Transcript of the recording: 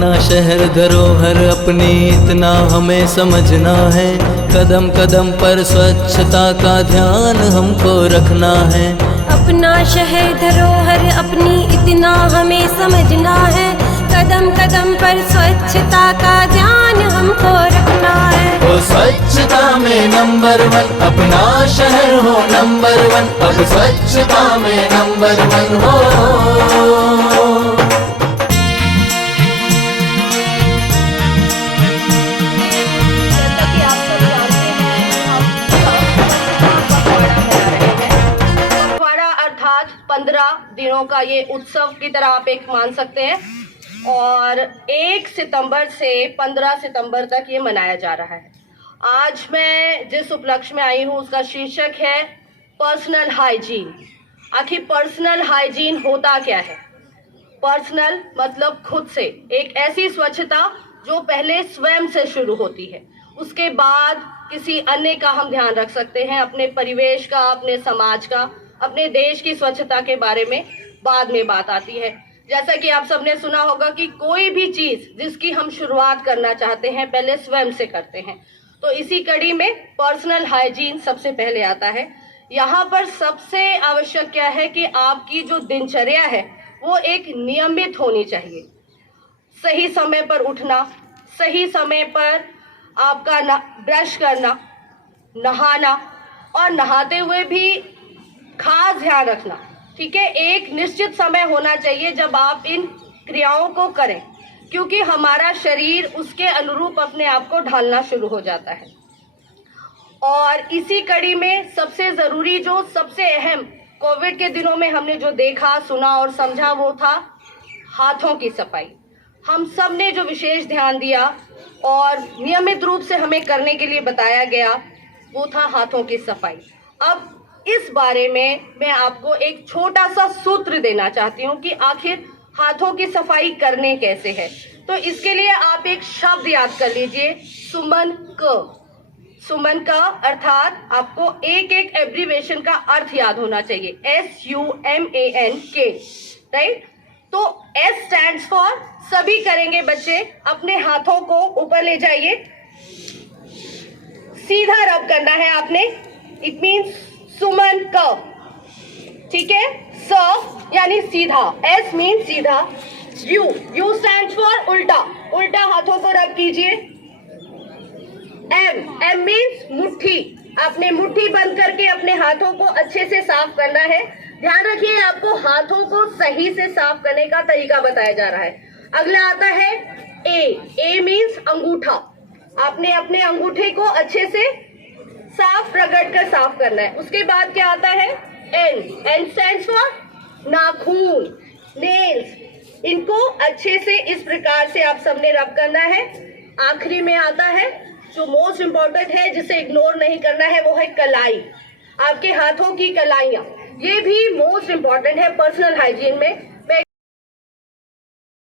अपना शहर धरोहर अपनी इतना हमें समझना है। कदम कदम पर स्वच्छता का ध्यान हमको रखना है। अपना शहर धरोहर अपनी इतना हमें समझना है। कदम कदम पर स्वच्छता का ध्यान हमको रखना है। ओ स्वच्छता में नंबर 1 अपना शहर हो नंबर 1, अब स्वच्छता में नंबर 1 हो। पखवाड़ा अर्थात 15 दिनों का ये उत्सव की तरह आप एक मान सकते हैं, और 1 सितंबर से 15 सितंबर तक ये मनाया जा रहा है। आज मैं जिस उपलक्ष्य में आई हूँ उसका शीर्षक है पर्सनल हाइजीन। आखिर पर्सनल हाइजीन होता क्या है? पर्सनल मतलब खुद से, एक ऐसी स्वच्छता जो पहले स्वयं से शुरू होती है, उसके बाद किसी अन्य का हम ध्यान रख सकते हैं, अपने परिवेश का, अपने समाज का, अपने देश की स्वच्छता के बारे में बाद में बात आती है। जैसा कि आप सबने सुना होगा कि कोई भी चीज जिसकी हम शुरुआत करना चाहते हैं पहले स्वयं से करते हैं, तो इसी कड़ी में पर्सनल हाइजीन सबसे पहले आता है। यहाँ पर सबसे आवश्यक क्या है कि आपकी जो दिनचर्या है वो एक नियमित होनी चाहिए। सही समय पर उठना, सही समय पर आपका ब्रश करना, नहाना, और नहाते हुए भी खास ध्यान रखना, ठीक है। एक निश्चित समय होना चाहिए जब आप इन क्रियाओं को करें, क्योंकि हमारा शरीर उसके अनुरूप अपने आप को ढालना शुरू हो जाता है। और इसी कड़ी में सबसे ज़रूरी, जो सबसे अहम कोविड के दिनों में हमने जो देखा, सुना और समझा, वो था हाथों की सफाई। हम सब ने जो विशेष ध्यान दिया और नियमित रूप से हमें करने के लिए बताया गया वो था हाथों की सफाई। अब इस बारे में मैं आपको एक छोटा सा सूत्र देना चाहती हूँ कि आखिर हाथों की सफाई करने कैसे है। तो इसके लिए आप एक शब्द याद कर लीजिए, सुमन क। सुमन का अर्थात आपको एक एक एब्रीवेशन का अर्थ याद होना चाहिए, SUMANK, राइट। तो S स्टैंड्स फॉर, सभी करेंगे बच्चे, अपने हाथों को ऊपर ले जाइए, सीधा रब करना है आपने, इट मीन्स सुमन क, ठीक है। स यानी सीधा, S मीन्स सीधा, U स्टैंड्स फॉर उल्टा, उल्टा हाथों को रब कीजिए। M मीन्स मुट्ठी, आपने मुट्ठी बंद करके अपने हाथों को अच्छे से साफ करना है। ध्यान रखिए आपको हाथों को सही से साफ करने का तरीका बताया जा रहा है। अगला आता है A मीन्स अंगूठा, आपने अपने अंगूठे को अच्छे से साफ रगड़ कर साफ करना है। उसके बाद क्या आता है N स्टैंड्स फॉर नाखून, नेल्स, इनको अच्छे से इस प्रकार से आप सबने रब करना है। आखिरी में आता है जो मोस्ट इम्पोर्टेंट है, जिसे इग्नोर नहीं करना है, वो है कलाई, आपके हाथों की कलाइयाँ, ये भी मोस्ट इम्पोर्टेंट है पर्सनल हाइजीन में।